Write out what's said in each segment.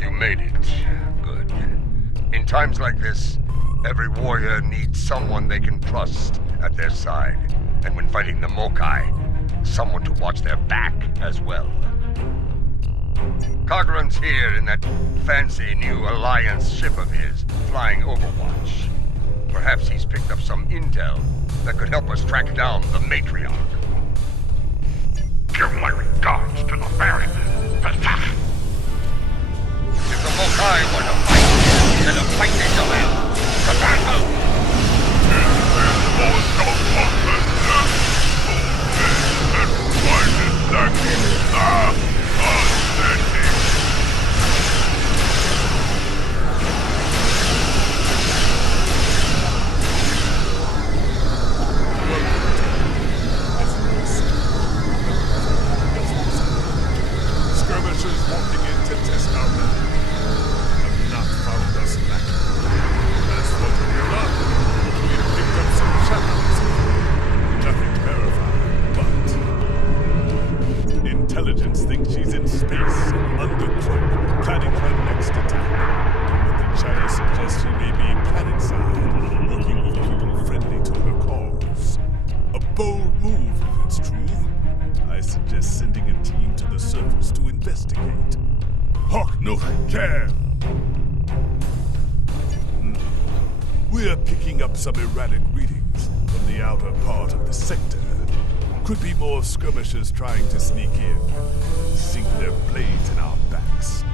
You made it. Good. In times like this, every warrior needs someone they can trust at their side. And when fighting the Mokai, someone to watch their back as well. Cogran's here in that fancy new Alliance ship of his, flying Overwatch. Perhaps he's picked up some intel that could help us track down the Matriarch. Give my regards to the Baron. Versuchen. If the Mokai want to fight, then a fight they shall have. Prepare Skirmishers walking in to test our method have not found us lacking. That's what we're up. We've picked up some channels. Nothing verified, but intelligence thinks she's in space, under cloak, planning her next attack. The chatter suggests she may be planetside, working with people friendly to her cause. A bold move, if it's true. I suggest sending a team to the surface to investigate. Hawk no can! We're picking up some erratic readings from the outer part of the sector. Could be more skirmishers trying to sneak in, sink their blades in our backs.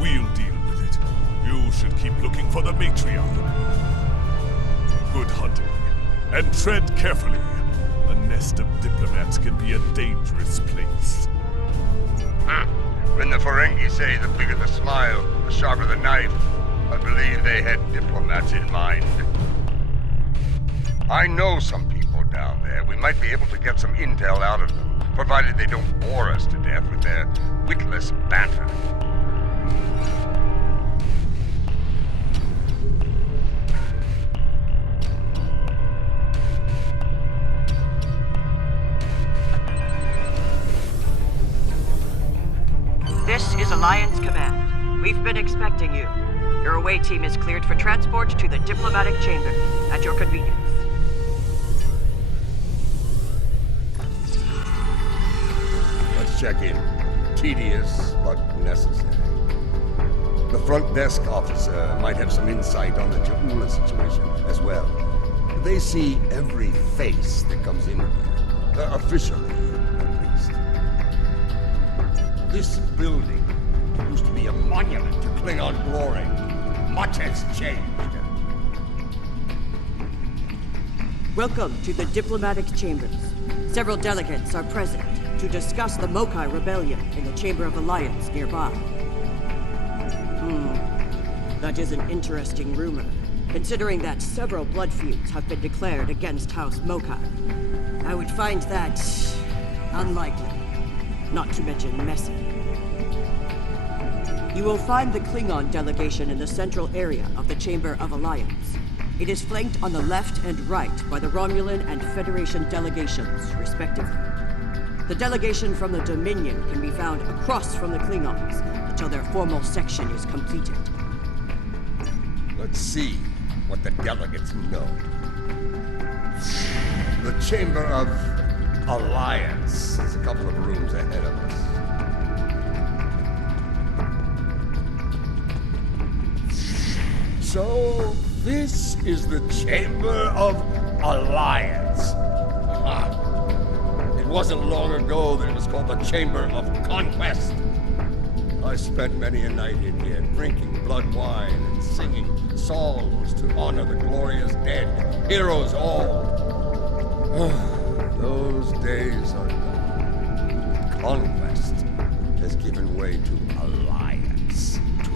We'll deal with it. You should keep looking for the Matriarch. Good hunting, and tread carefully. A nest of diplomats can be a dangerous place. When the Ferengi say the bigger the smile, the sharper the knife, I believe they had diplomats in mind. I know some people down there. We might be able to get some intel out of them, provided they don't bore us to death with their witless banter. This is Alliance Command. We've been expecting you. Your away team is cleared for transport to the diplomatic chamber, at your convenience. Let's check in. Tedious, but necessary. The front desk officer might have some insight on the J Ula situation as well. They see every face that comes in here. Officially, at least. This building used to be a monument to Klingon glory. Much has changed. Welcome to the diplomatic chambers. Several delegates are present to discuss the Mokai rebellion in the Chamber of Alliance nearby. That is an interesting rumor, considering that several blood feuds have been declared against House Mokai. I would find that unlikely, not to mention messy. You will find the Klingon delegation in the central area of the Chamber of Alliance. It is flanked on the left and right by the Romulan and Federation delegations, respectively. The delegation from the Dominion can be found across from the Klingons until their formal section is completed. Let's see what the delegates know. The Chamber of Alliance is a couple of rooms ahead of us. So, this is the Chamber of Alliance. It wasn't long ago that it was called the Chamber of Conquest. I spent many a night in here, drinking blood wine and singing songs to honor the glorious dead, heroes all. Those days are gone. Conquest has given way to alliance, to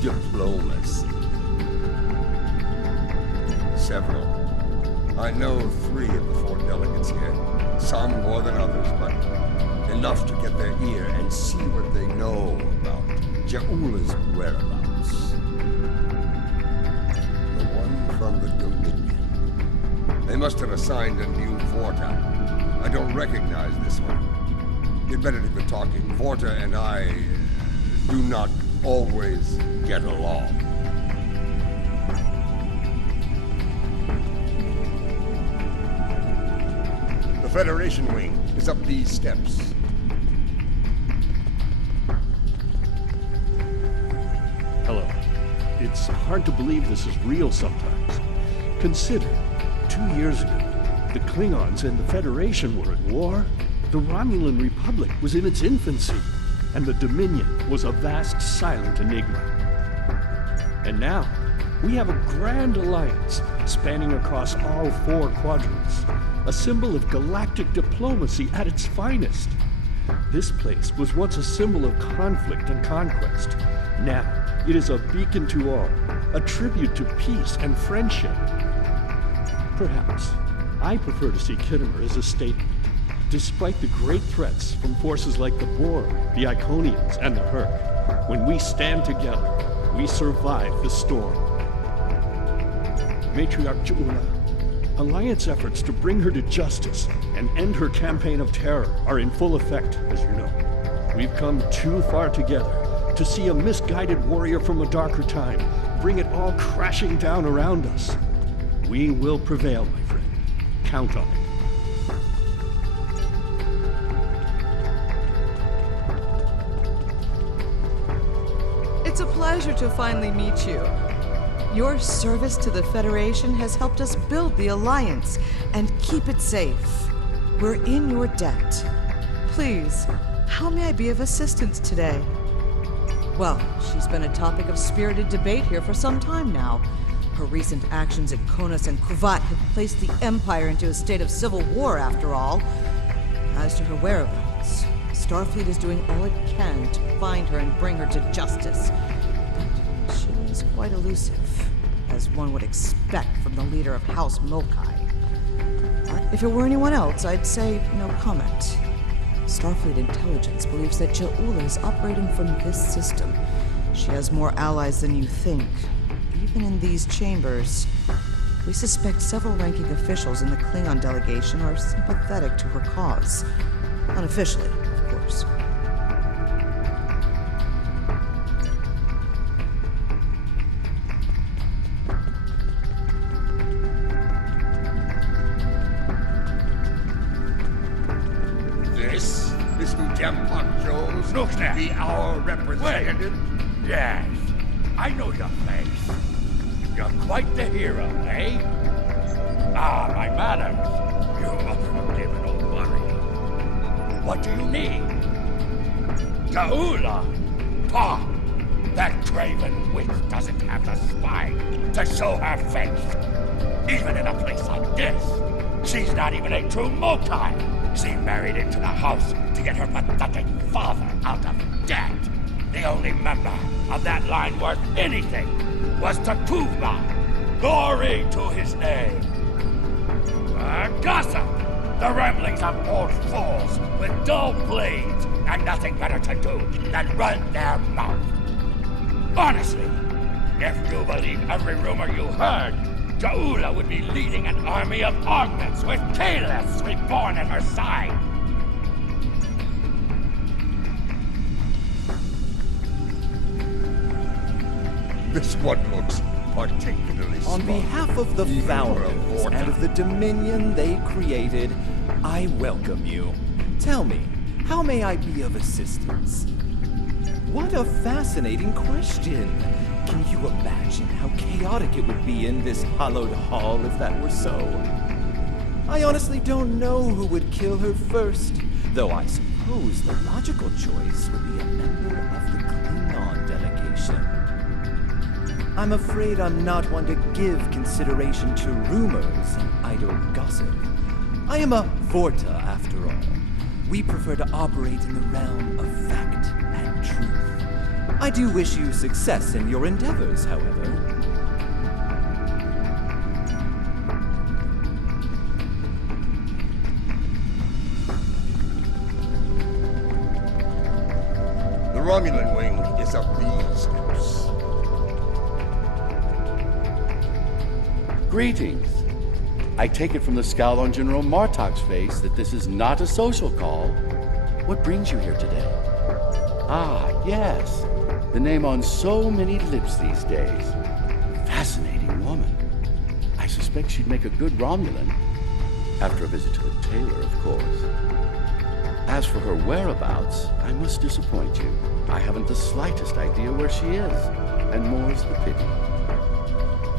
diplomacy. Several. I know 3 of the 4 delegates here. Some more than others, but enough to get their ear and see what they know about J Ula's whereabouts. The one from the Dominion. They must have assigned a new Vorta. I don't recognize this one. You'd better do the talking. Vorta and I do not always get along. The Federation wing is up these steps. Hello. It's hard to believe this is real sometimes. Consider, 2 years ago, the Klingons and the Federation were at war. The Romulan Republic was in its infancy, and the Dominion was a vast silent enigma. And now, we have a grand alliance spanning across all 4 quadrants, a symbol of galactic diplomacy at its finest. This place was once a symbol of conflict and conquest. Now, it is a beacon to all, a tribute to peace and friendship. Perhaps, I prefer to see Khitomer as a statement. Despite the great threats from forces like the Borg, the Iconians, and the Herc, when we stand together, we survive the storm. Matriarch J Ula, Alliance efforts to bring her to justice and end her campaign of terror are in full effect, as you know. We've come too far together to see a misguided warrior from a darker time bring it all crashing down around us. We will prevail, my friend. Count on it. It's a pleasure to finally meet you. Your service to the Federation has helped us build the Alliance and keep it safe. We're in your debt. Please, how may I be of assistance today? Well, she's been a topic of spirited debate here for some time now. Her recent actions at Konos and Kuvat have placed the Empire into a state of civil war, after all. As to her whereabouts, Starfleet is doing all it can to find her and bring her to justice. But she is quite elusive, as one would expect from the leader of House Mokai. If it were anyone else, I'd say no comment. Starfleet intelligence believes that J Ula is operating from this system. She has more allies than you think. Even in these chambers, we suspect several ranking officials in the Klingon delegation are sympathetic to her cause. Unofficially, of course. This is Lieutenant Poncho's Look there. be our representative. Yes, I know your face. You're quite the hero, eh? Ah, my manners. You must forgive an old warrior. What do you need? J Ula? Pah! That craven witch doesn't have the spine to show her face. Even in a place like this, she's not even a true Mokai. She married into the house to get her pathetic father out of debt. The only member of that line worth anything was Takuvma. Glory to his name. Gossip! The ramblings of old fools with dull blades and nothing better to do than run their mouth. Honestly, if you believe every rumor you heard, J Ula would be leading an army of augments with Kalis reborn at her side. This one looks particularly On smart. behalf of the Even for a founders Vorta. and of the Dominion they created, I welcome you. Tell me, how may I be of assistance? What a fascinating question. Can you imagine how chaotic it would be in this hallowed hall if that were so? I honestly don't know who would kill her first, though I suppose the logical choice would be a member of the Klingon delegation. I'm afraid I'm not one to give consideration to rumors and idle gossip. I am a Vorta, after all. We prefer to operate in the realm of fact and truth. I do wish you success in your endeavors, however. The Romulan wing is up these steps. Greetings. I take it from the scowl on General Martok's face that this is not a social call. What brings you here today? Ah, yes. The name on so many lips these days. Fascinating woman. I suspect she'd make a good Romulan. After a visit to the tailor, of course. As for her whereabouts, I must disappoint you. I haven't the slightest idea where she is, and more's the pity.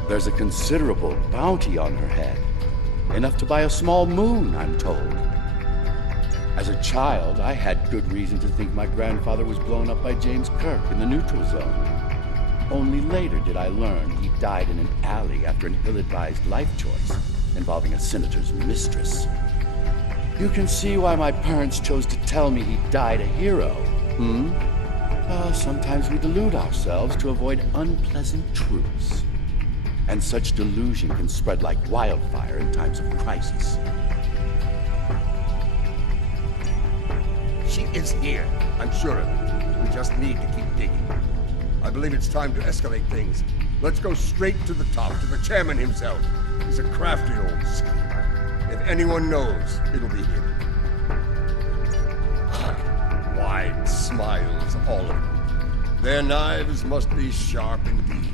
There's a considerable bounty on her head. Enough to buy a small moon, I'm told. As a child, I had good reason to think my grandfather was blown up by James Kirk in the neutral zone. Only later did I learn he died in an alley after an ill-advised life choice involving a senator's mistress. You can see why my parents chose to tell me he died a hero. Sometimes we delude ourselves to avoid unpleasant truths. And such delusion can spread like wildfire in times of crisis. She is here. I'm sure of it. We just need to keep digging. I believe it's time to escalate things. Let's go straight to the top, to the chairman himself. He's a crafty old schemer. If anyone knows, it'll be him. Wide smiles, all of them. Their knives must be sharp indeed.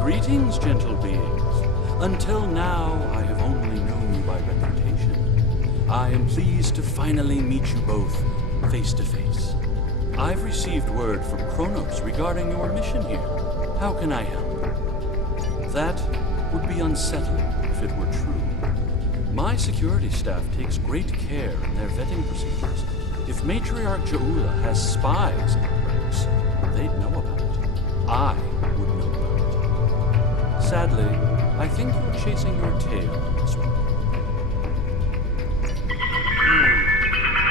Greetings, gentle beings. Until now, I have only known you by reputation. I am pleased to finally meet you both face to face. I've received word from Kronos regarding your mission here. How can I help? That would be unsettling if it were true. My security staff takes great care in their vetting procedures. If Matriarch J Ula has spies in the ranks, they'd know about it. I would know about it. Sadly, I think you're chasing your tail on this one.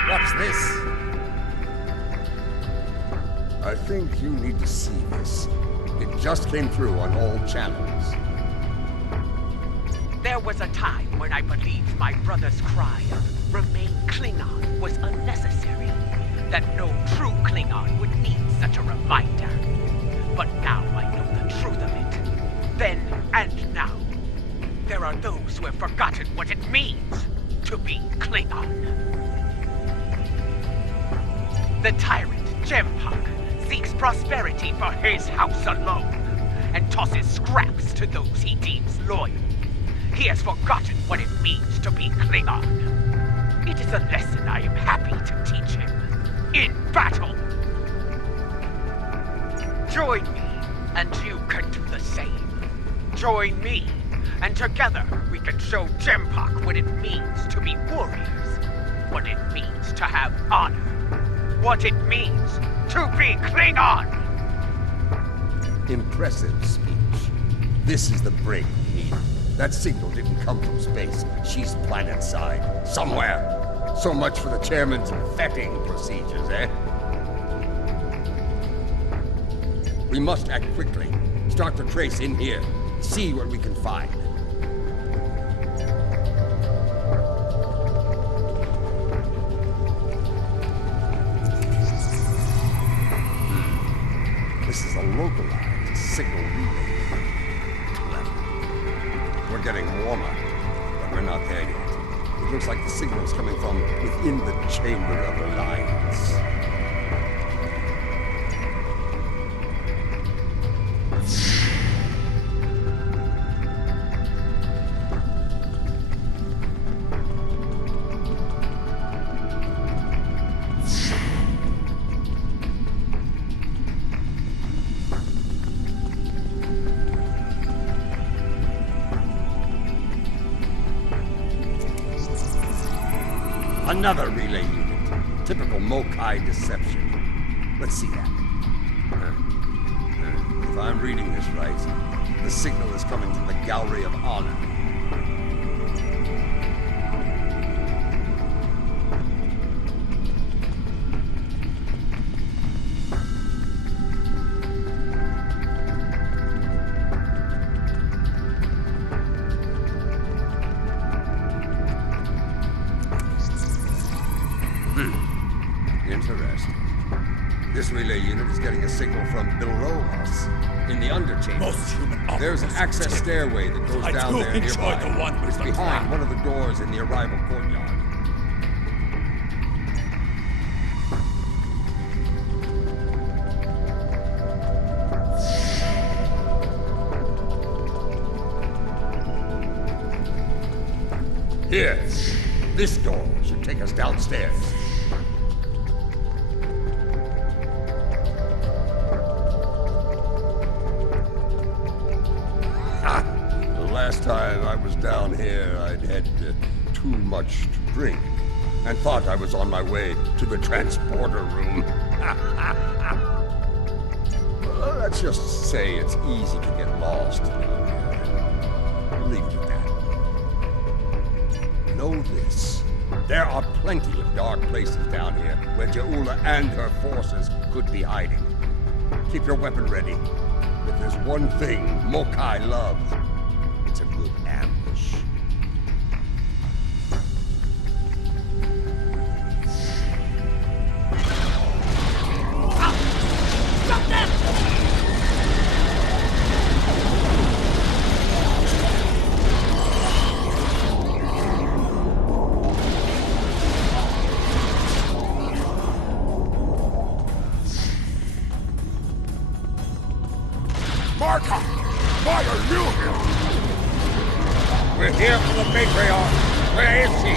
What's this? I think you need to see this. It just came through on all channels. There was a time when I believed my brother's cry of "Remain Klingon" was unnecessary. That no true Klingon would need such a reminder. But now I know the truth of it. Then and now. There are those who have forgotten what it means to be Klingon. The tyrant, Jempak, seeks prosperity for his house alone, and tosses scraps to those he deems loyal. He has forgotten what it means to be Klingon. It is a lesson I am happy to teach him. In battle! Join me, and you can do the same. Join me, and together we can show Jempak what it means to be warriors. What it means to have honor. What it means to be Klingon! Impressive speech. This is the break we need. That signal didn't come from space. She's planet-side. Somewhere. So much for the chairman's vetting procedures, eh? We must act quickly. Start the trace in here. See what we can find. This is a localized signal relay. Clever. We're getting warmer, but we're not there yet. It looks like the signal's coming from within the Chamber of Alliance. Another relay unit. Typical Mokai deception. Let's see that. If I'm reading this right, the signal is coming from the Gallery of Honor. Interesting. This relay unit is getting a signal from below us, in the underchamber. Most human There's an access stairway that goes down there nearby. The one with It's the behind cloud. one of the doors in the arrival courtyard. Here, this door should take us downstairs. The last time I was down here, I'd had too much to drink and thought I was on my way to the transporter room. Well, let's just say it's easy to get lost down here. Leave it at that. Know this. There are plenty of dark places down here where J Ula and her forces could be hiding. Keep your weapon ready. If there's one thing Mokai loves, it's a good ambush. Stop them! Martok! Why are you here? We're here for the matriarch. Where is she?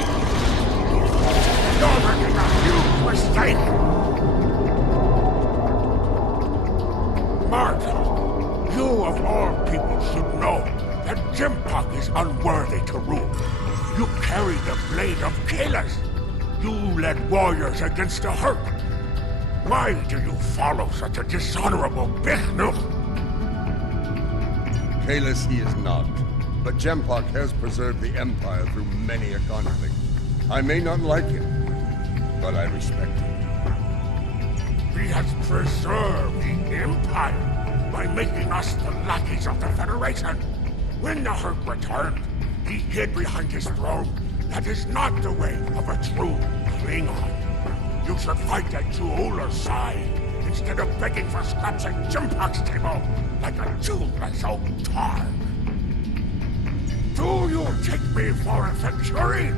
You're making a huge mistake! Martok, you of all people should know that Jimpak is unworthy to rule. You carry the blade of Kalas. You led warriors against the herd. Why do you follow such a dishonorable Bichnuch? Kalis he is not, but Jempak has preserved the Empire through many a conflict. I may not like him, but I respect him. He has preserved the Empire by making us the lackeys of the Federation. When the herd returned, he hid behind his throne. That is not the way of a true Klingon. You should fight at J Ula's side instead of begging for scraps at Jimpak's table like a Jew-less old tar. Do you take me for a Venturi?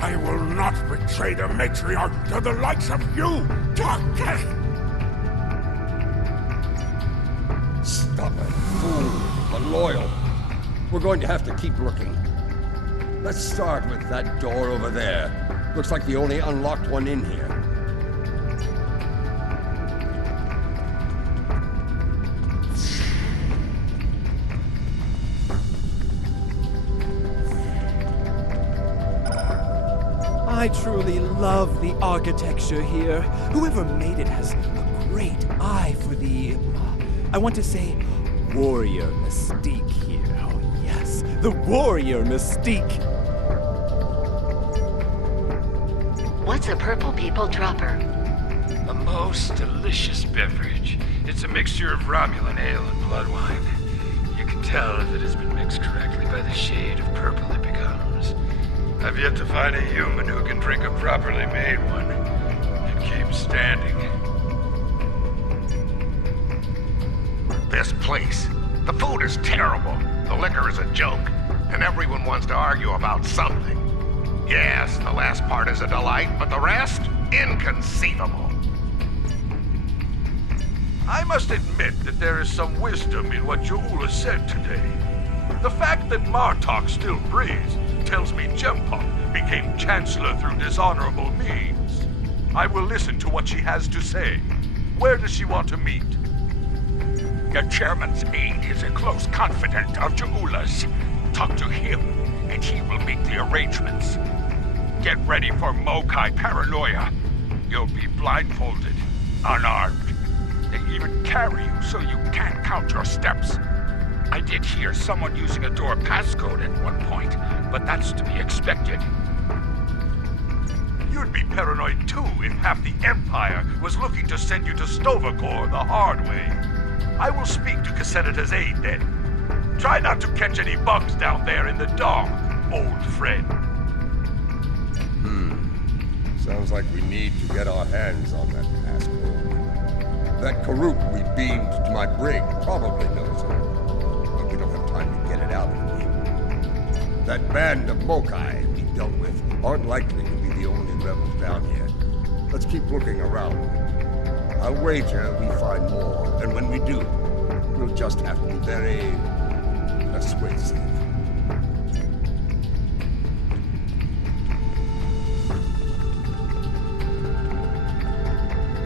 I will not betray the matriarch to the likes of you, Doctor! Stop it, fool, but loyal. We're going to have to keep looking. Let's start with that door over there. Looks like the only unlocked one in here. I truly love the architecture here. Whoever made it has a great eye for the, I want to say, warrior mystique here. Oh yes, the warrior mystique. What's a purple people dropper? A most delicious beverage. It's a mixture of Romulan ale and blood wine. You can tell if it has been mixed correctly by the shade of purple it becomes. I've yet to find a human who can drink a properly made one and keep standing. This place. The food is terrible. The liquor is a joke. And everyone wants to argue about something. Yes, the last part is a delight, but the rest? Inconceivable. I must admit that there is some wisdom in what J Ula said today. The fact that Martok still breathes tells me Jempak became Chancellor through dishonorable means. I will listen to what she has to say. Where does she want to meet? The chairman's aide is a close confidant of J Ula's. Talk to him, and he will make the arrangements. Get ready for Mokai paranoia. You'll be blindfolded, unarmed. They even carry you so you can't count your steps. I did hear someone using a door passcode at one point, but that's to be expected. You'd be paranoid too if half the Empire was looking to send you to Stovacor the hard way. I will speak to Cassenita's aide then. Try not to catch any bugs down there in the dark, old friend. So Sounds like we need to get our hands on that passcode. That Karuk we beamed to my brig probably knows it, but we don't have time to get it out of him. That band of Mokai we dealt with aren't likely to be the only rebels down here. Let's keep looking around. I'll wager we find more, and when we do, we'll just have to be very persuasive.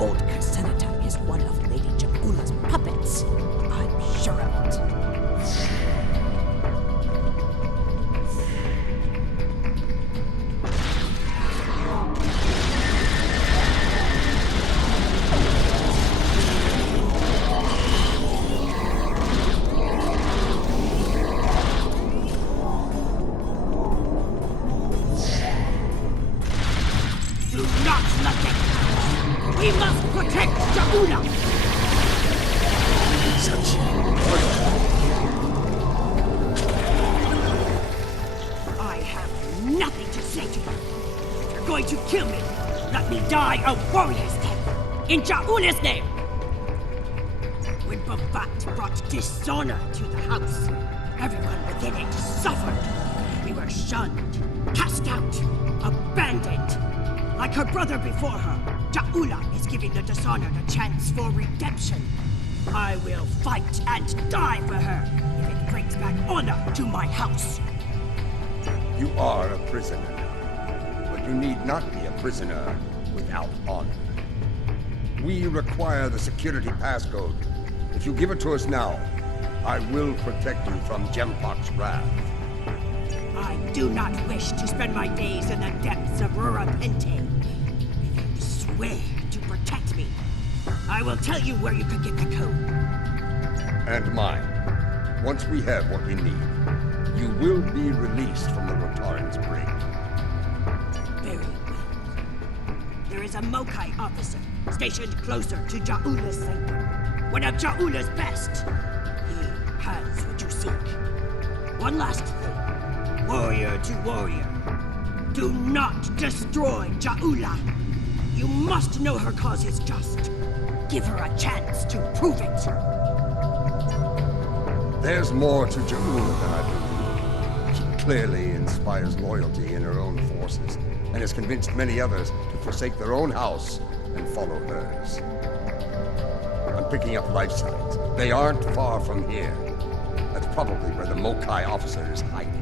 Old Casenata is one of Lady J Ula's puppets. I'm sure of it. Do not let them. We must protect J Ula. Such order. I have nothing to say to you. If you're going to kill me, let me die a warrior's death in J Ula's name. When Babat brought dishonor to the house, everyone within it suffered. We were shunned, cast out, abandoned. Like her brother before her, J Ula is giving the dishonored a chance for redemption. I will fight and die for her if it brings back honor to my house. You are a prisoner now, but you need not be a prisoner without honor. We require the security passcode. If you give it to us now, I will protect you from Jempok's wrath. I do not wish to spend my days in the depths of Rurapente. If you swear to protect me, I will tell you where you could get the code. And mine. Once we have what we need, you will be released from the Rotaran's brig. Very well. There is a Mokai officer stationed closer to J Ula's sanctum. One of J Ula's best. He has what you seek. One last thing. Warrior to warrior. Do not destroy J Ula. You must know her cause is just. Give her a chance to prove it. There's more to J Ula than I believe. She clearly inspires loyalty in her own forces, and has convinced many others to forsake their own house and follow hers. I'm picking up life signs. They aren't far from here. That's probably where the Mokai officer is hiding.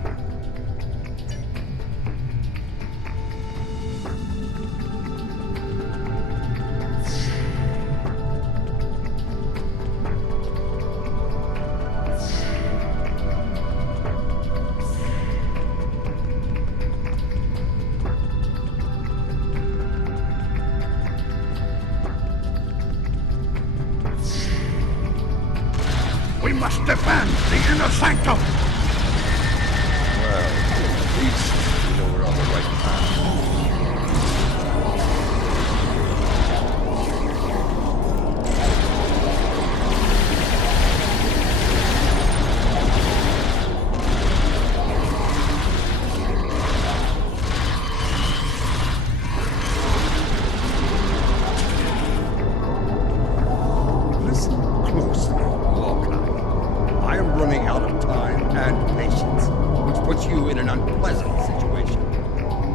We must defend the inner sanctum! Well, at least we know we're on the right path. Listen closely, Mokai. I am running out of time and patience, which puts you in an unpleasant situation.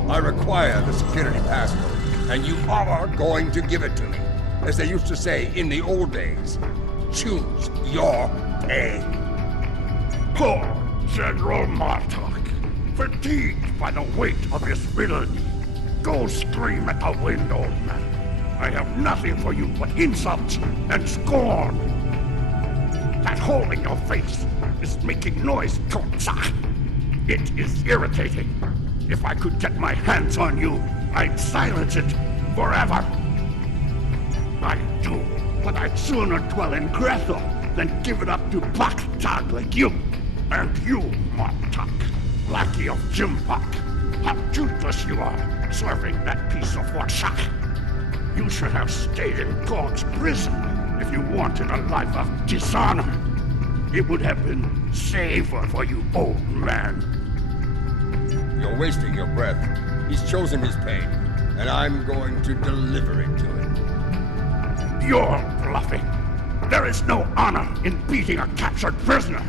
I require the security passcode, and you are going to give it to me. As they used to say in the old days, choose your pay. Poor General Martok, fatigued by the weight of his villainy. Go scream at the wind, old man. I have nothing for you but insults and scorn. That hole in your face is making noise, Kotsa. It is irritating. If I could get my hands on you, I'd silence it forever. I do, but I'd sooner dwell in Grethel than give it up to Black-Tog like you. And you, Martok, lackey of Jimpok. How toothless you are, serving that piece of Warshak. You should have stayed in God's prison if you wanted a life of dishonor. It would have been safer for you, old man. You're wasting your breath. He's chosen his pain. and I'm going to deliver it to him. You're bluffing. There is no honor in beating a captured prisoner.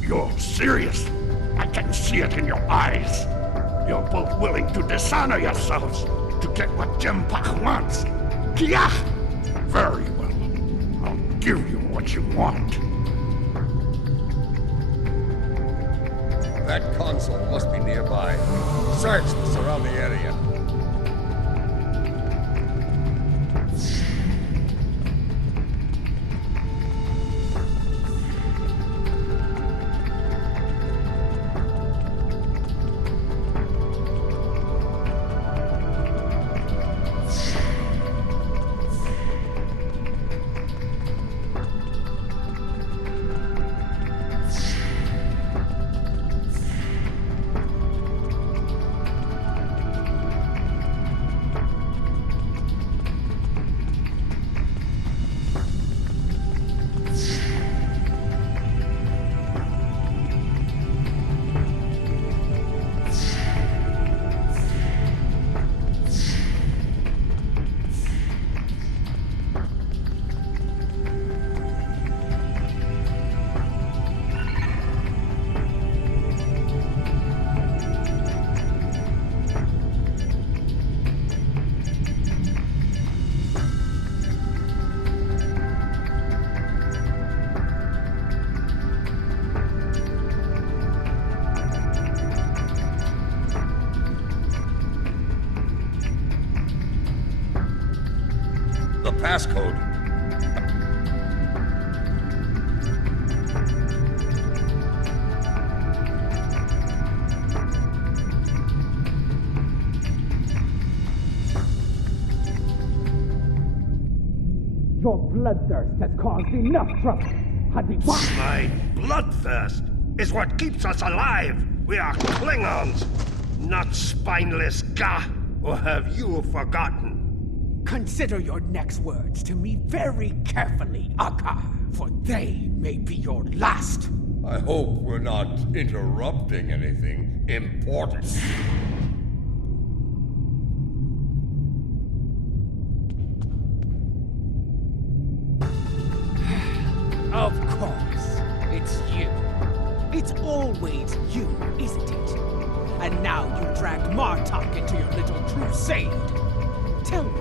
You're serious. I can see it in your eyes. You're both willing to dishonor yourselves to get what Jempak wants. Kia! Very well. I'll give you what you want. That console must be nearby. Search the surrounding area. Passcode. Your bloodthirst has caused enough trouble. My bloodthirst is what keeps us alive. We are Klingons, not spineless Ga. Or have you forgotten? Consider your next words to me very carefully, Akka, for they may be your last. I hope we're not interrupting anything important. Of course, it's you. It's always you, isn't it? And now you dragged Martok into your little crusade. Tell me,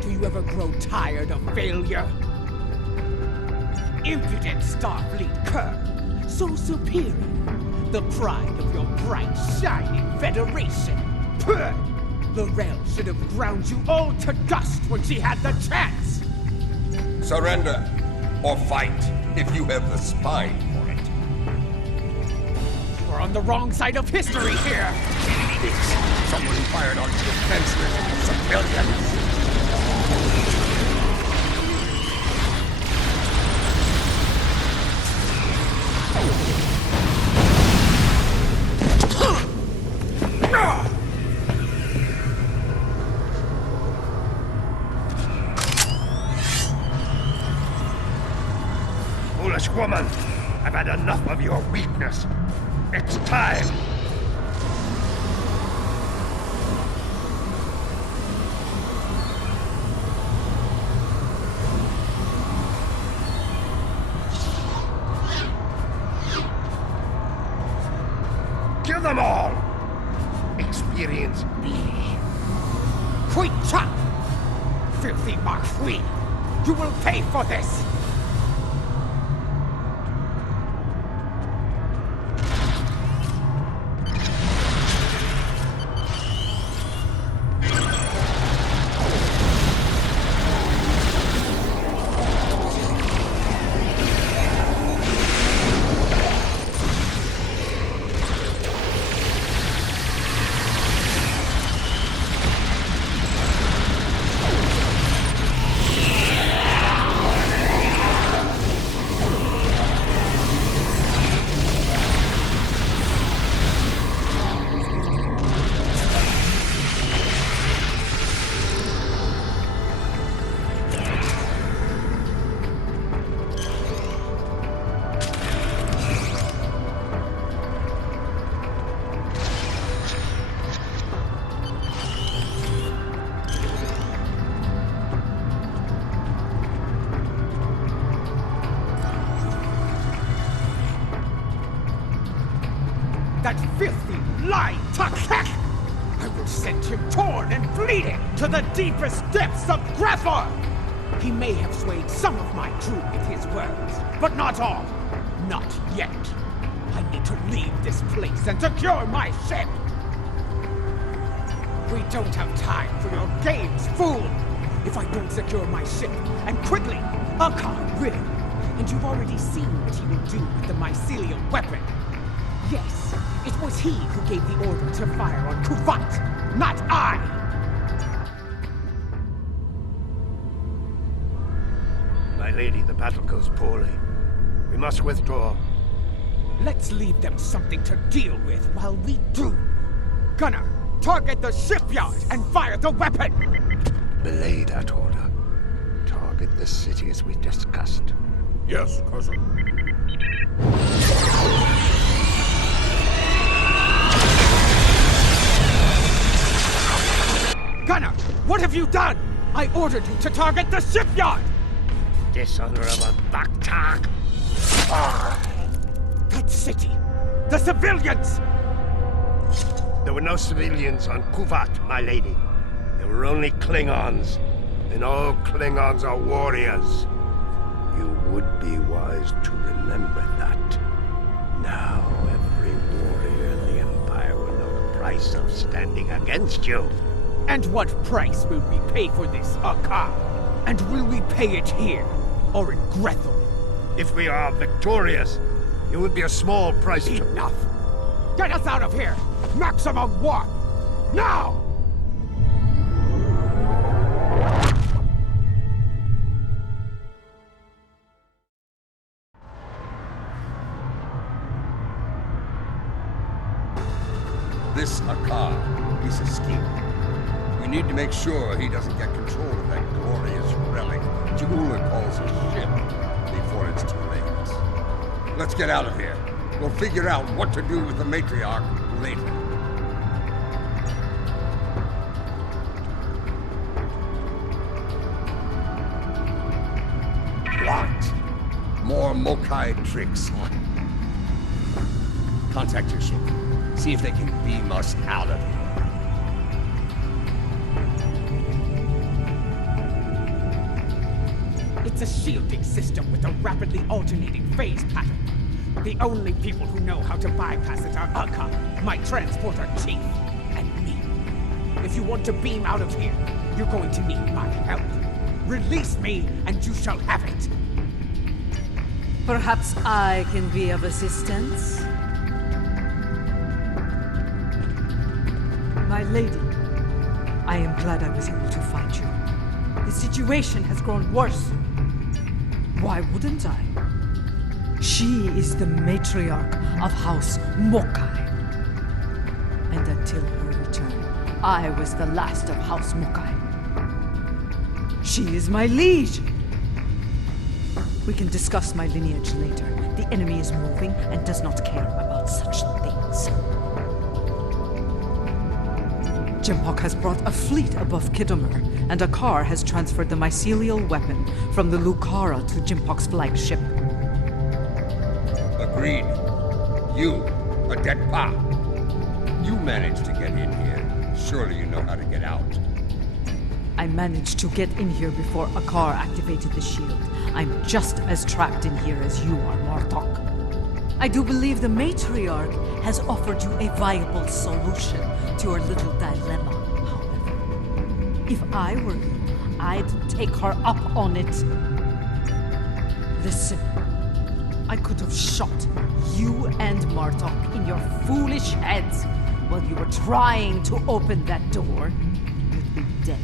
do you ever grow tired of failure? Impudent Starfleet cur, so superior, the pride of your bright, shining Federation. Puh! L'Rell should have ground you all to dust when she had the chance! Surrender, or fight, if you have the spine for it. You're on the wrong side of history here! Someone fired on defenseless civilians! Foolish woman, I've had enough of your weakness. It's time. Kill them all! Experience B. Quick chop! Filthy Marfui! You will pay for this! that filthy, lying Takek! I will send him torn and bleeding to the deepest depths of Grethor! He may have swayed some of my crew with his words, but not all. Not yet. I need to leave this place and secure my ship! We don't have time for your games, fool! If I don't secure my ship, and quickly, Akar will. And you've already seen what he will do with the mycelial weapon. Yes, it was he who gave the order to fire on Kuvat, not I! My lady, the battle goes poorly. We must withdraw. Let's leave them something to deal with while we do. Gunner, target the shipyard and fire the weapon! Belay that order. Target the city as we discussed. Yes, cousin. Gunner, what have you done? I ordered you to target the shipyard! Dishonorable Baktak! That city! The civilians! There were no civilians on Kuvat, my lady. There were only Klingons. And all Klingons are warriors. You would be wise to remember that. Now every warrior in the Empire will know the price of standing against you. And what price will we pay for this, Akar? And will we pay it here, or in Grethor? If we are victorious, it would be a small price. Enough! Get us out of here! Maximum warp! Now! This Akar is a schemer. We need to make sure he doesn't get control of that glorious relic J Ula calls a ship before it's too late. Let's get out of here. We'll figure out what to do with the matriarch later. What? More Mokai tricks. Contact your ship. See if they can beam us out of here. It's a shielding system with a rapidly alternating phase pattern. The only people who know how to bypass it are Akar, my transporter chief, and me. If you want to beam out of here, you're going to need my help. Release me, and you shall have it. Perhaps I can be of assistance? My lady, I am glad I was able to find you. The situation has grown worse. Why wouldn't I? She is the matriarch of House Mokai. And until her return, I was the last of House Mokai. She is my liege. We can discuss my lineage later. The enemy is moving and does not care about such things. Jimpok has brought a fleet above Khitomer, and Akar has transferred the mycelial weapon from the Lucara to Jimpok's flagship. Agreed. You, a dead pa. You managed to get in here. Surely you know how to get out. I managed to get in here before Akar activated the shield. I'm just as trapped in here as you are, Martok. I do believe the matriarch has offered you a viable solution to your little dilemma, however. If I were you, I'd take her up on it. Listen, I could have shot you and Martok in your foolish heads while you were trying to open that door. You'd be dead,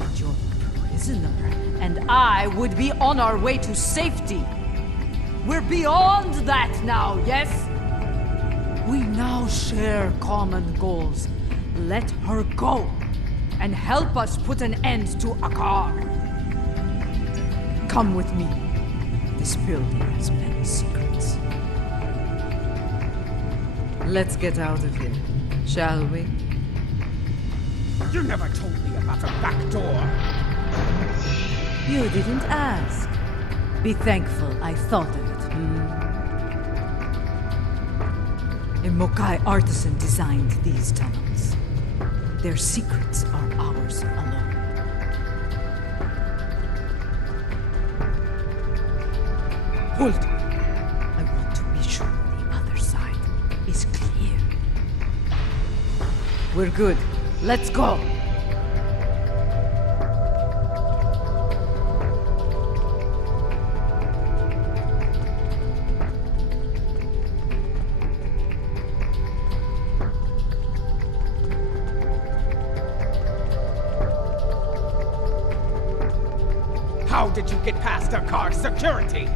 and you're a prisoner, and I would be on our way to safety. We're beyond that now, yes? We now share common goals. Let her go, and help us put an end to Akar. Come with me. This building has many secrets. Let's get out of here, shall we? You never told me about a back door. You didn't ask. Be thankful I thought of it, A Mokai artisan designed these tunnels. Their secrets are ours alone. Hold on. I want to be sure the other side is clear. We're good. Let's go! How did you get past our car's security?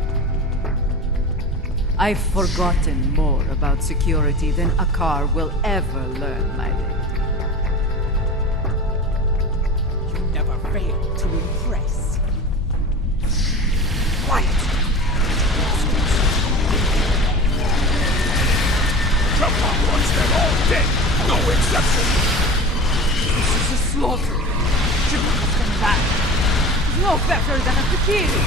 I've forgotten more about security than a car will ever learn, my lady. You never fail to impress. Quiet! Jump wants them all dead! No exception! This is a slaughter. Jim has come back. No better than a fakiri.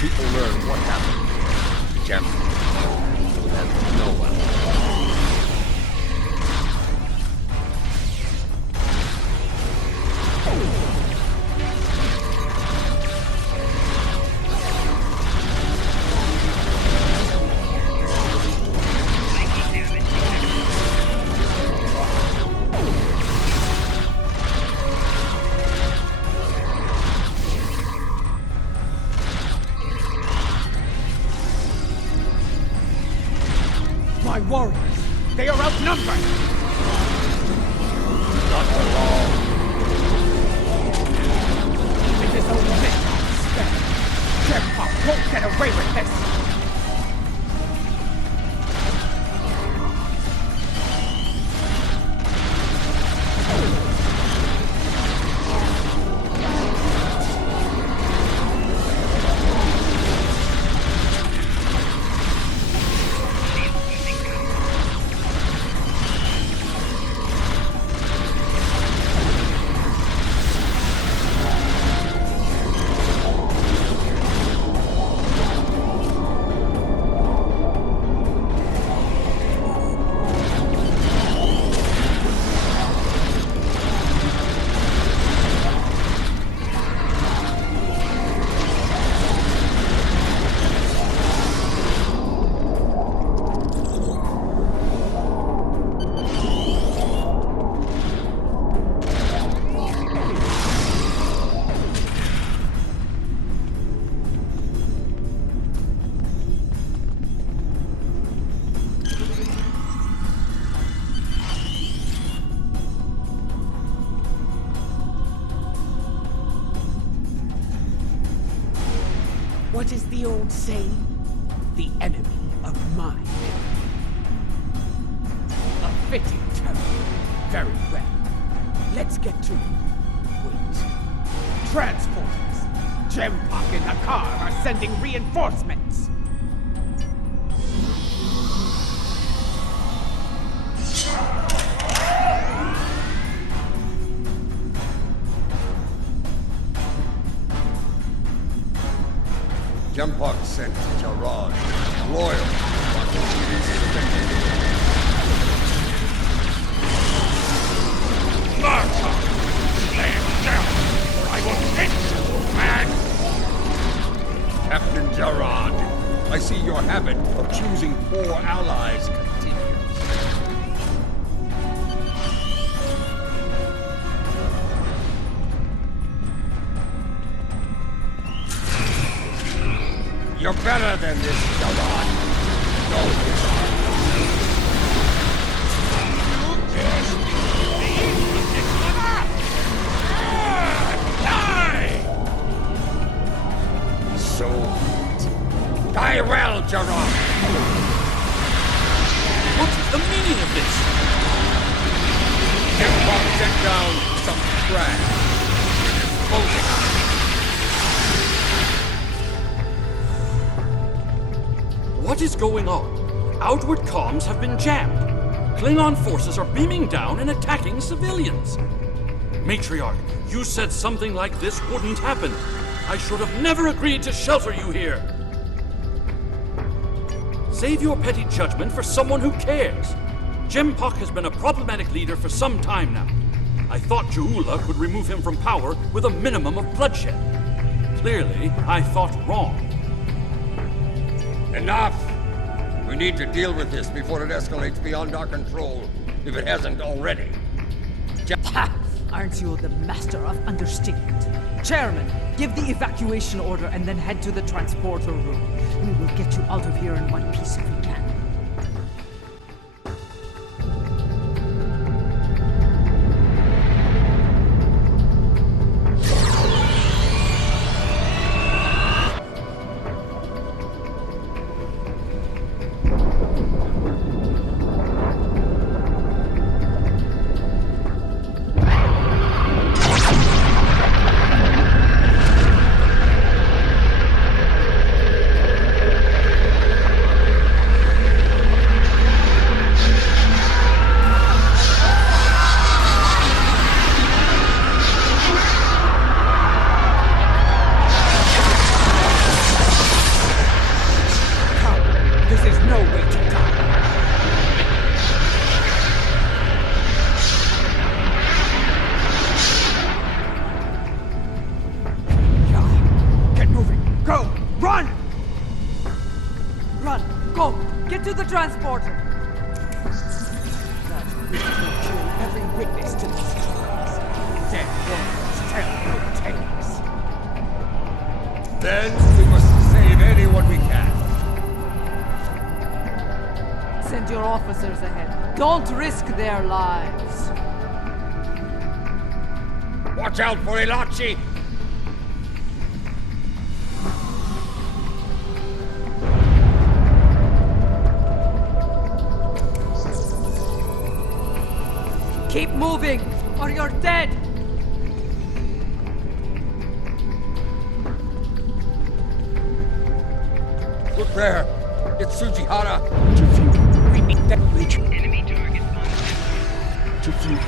People learn what happened. Gem. And no one. My warriors! They are outnumbered! Not for long. It is only this spell. J.P won't get away with this! What is the old saying? The enemy of my enemy. A fitting term. Very well. Let's get to it. Wait. Transporters! J.P and the car are sending reinforcements! J.P sent Gerard, loyal. Martok! Stand down, or I will hit you, man! Captain Gerard, I see your habit of choosing poor allies continues. You're better than this, Gerard. So sent down some trash. What is going on? Outward comms have been jammed. Klingon forces are beaming down and attacking civilians. Matriarch, you said something like this wouldn't happen. I should have never agreed to shelter you here. Save your petty judgment for someone who cares. Jempok has been a problematic leader for some time now. I thought J Ula could remove him from power with a minimum of bloodshed. Clearly, I thought wrong. Enough! We need to deal with this before it escalates beyond our control, if it hasn't already. Aren't you the master of understatement? Chairman, give the evacuation order and then head to the transporter room. We will get you out of here in one piece if we can. Their lives. Watch out for Ilachi! Keep moving, or you're dead! Look there! It's Sujihara! Repeat that reach. Enemy target. To view.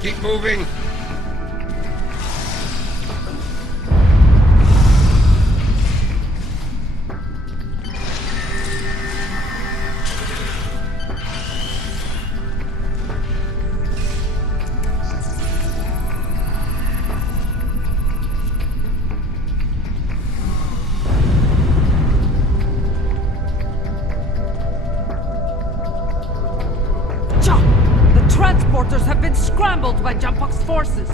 Keep moving. Transporters have been scrambled by Jampok's forces.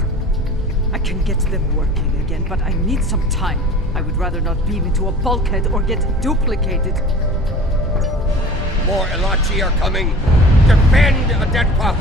I can get them working again, but I need some time. I would rather not beam into a bulkhead or get duplicated. More Elachi are coming. Defend Adetpa!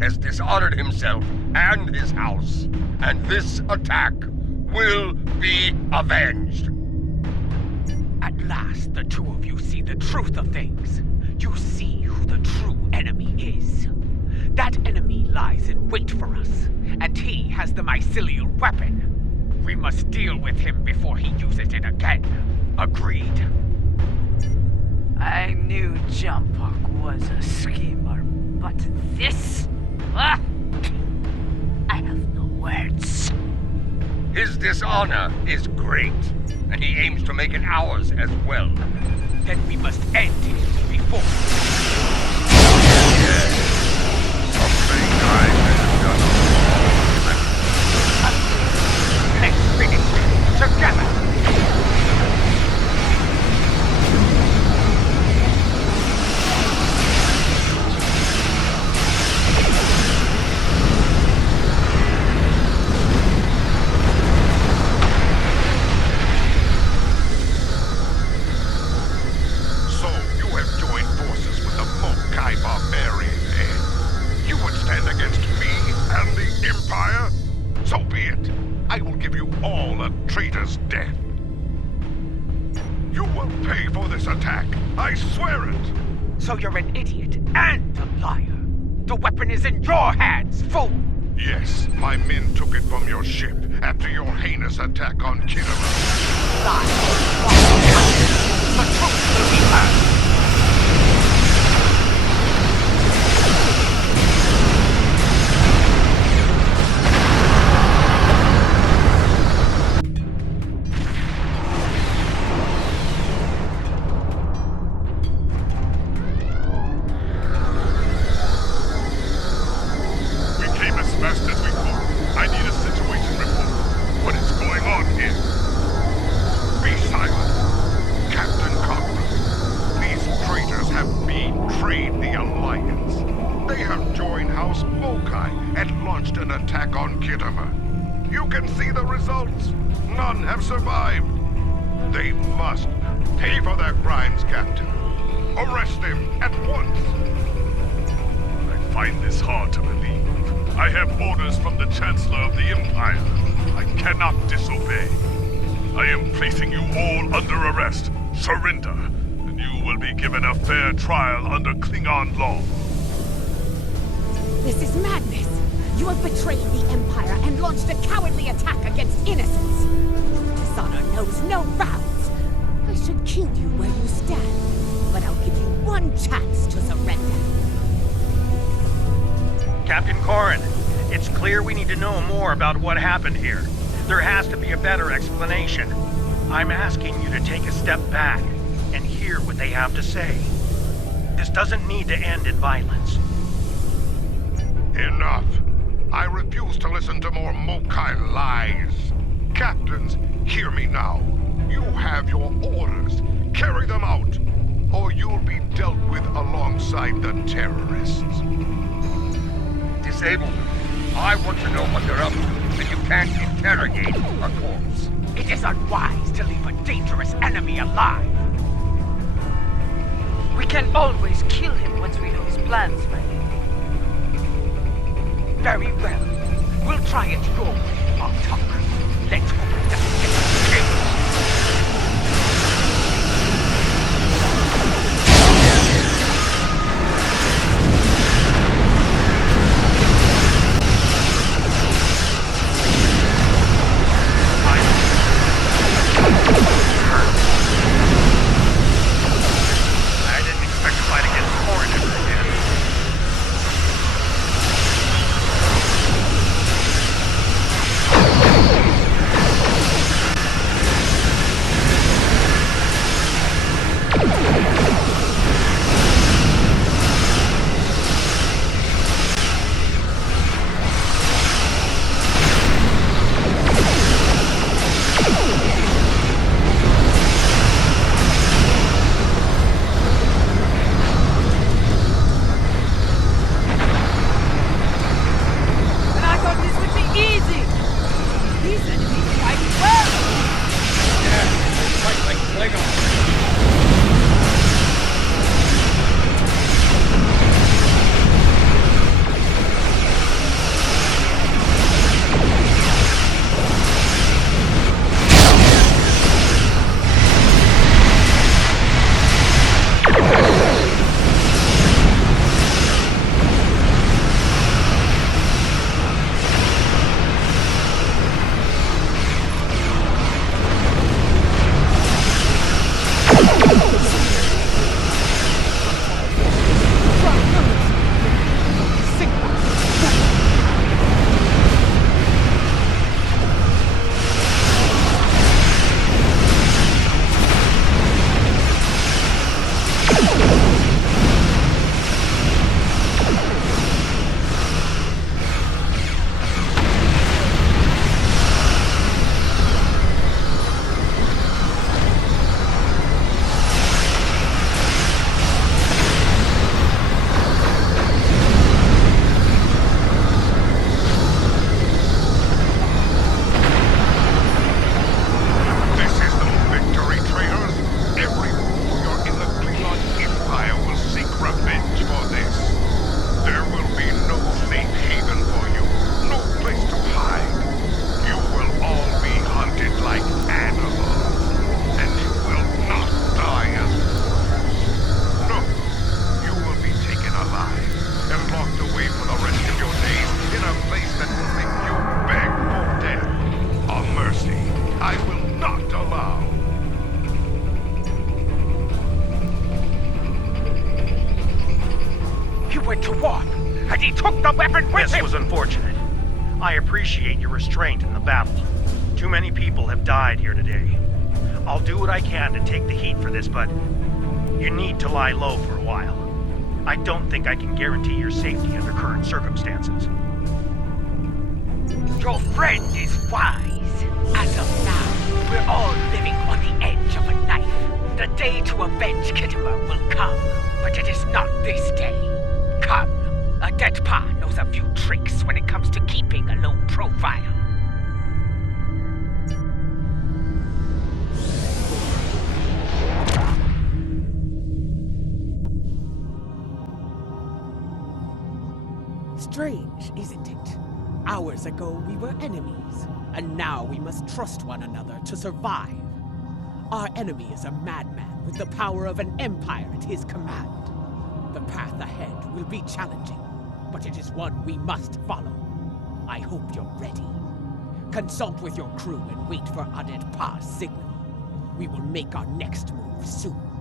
Has dishonored himself and his house, and this attack will be avenged. At last, the two of you see the truth of things. You see who the true enemy is. That enemy lies in wait for us, and he has the mycelial weapon. We must deal with him before he uses it again. Agreed? I knew Jampok was a schemer, but this... Ah! I have no words. His dishonor is great, and he aims to make it ours as well. Then we must end him before. Yes. Something I have done. Let's finish it together. So you're an idiot and a liar. The weapon is in your hands, fool! Yes, my men took it from your ship after your heinous attack on Khitomer. Lie. The truth will be heard. Survived. They must pay for their crimes, Captain. Arrest them at once. I find this hard to believe. I have orders from the Chancellor of the Empire. I cannot disobey. I am placing you all under arrest. Surrender, and you will be given a fair trial under Klingon law. This is madness! You have betrayed the Empire and launched a cowardly attack against innocents! Dishonor knows no bounds! I should kill you where you stand, but I'll give you one chance to surrender. Captain Corrin, it's clear we need to know more about what happened here. There has to be a better explanation. I'm asking you to take a step back and hear what they have to say. This doesn't need to end in violence. Enough. I refuse to listen to more Mokai lies. Captains, hear me now. You have your orders. Carry them out, or you'll be dealt with alongside the terrorists. Disable them. I want to know what they're up to, and you can't interrogate a corpse. It is unwise to leave a dangerous enemy alive. We can always kill him once we know his plans, my lady. Very well. We'll try it your way, Martok. Let's hope it doesn't get killed. I didn't expect to fight against Corrin ever again. And I thought this would be easy! These enemies fight well! Yeah, they fight like Klingons. To warp, and he took the weapon with him! This was unfortunate. I appreciate your restraint in the battle. Too many people have died here today. I'll do what I can to take the heat for this, but you need to lie low for a while. I don't think I can guarantee your safety under current circumstances. Your friend is wise. As of now, we're all living on the edge of a knife. The day to avenge Khitomer will come, but it is not this day. Come, a dead pa knows a few tricks when it comes to keeping a low profile. Strange, isn't it? Hours ago we were enemies, and now we must trust one another to survive. Our enemy is a madman with the power of an empire at his command. The path ahead will be challenging, but it is one we must follow. I hope you're ready. Consult with your crew and wait for Adet Pa's signal. We will make our next move soon.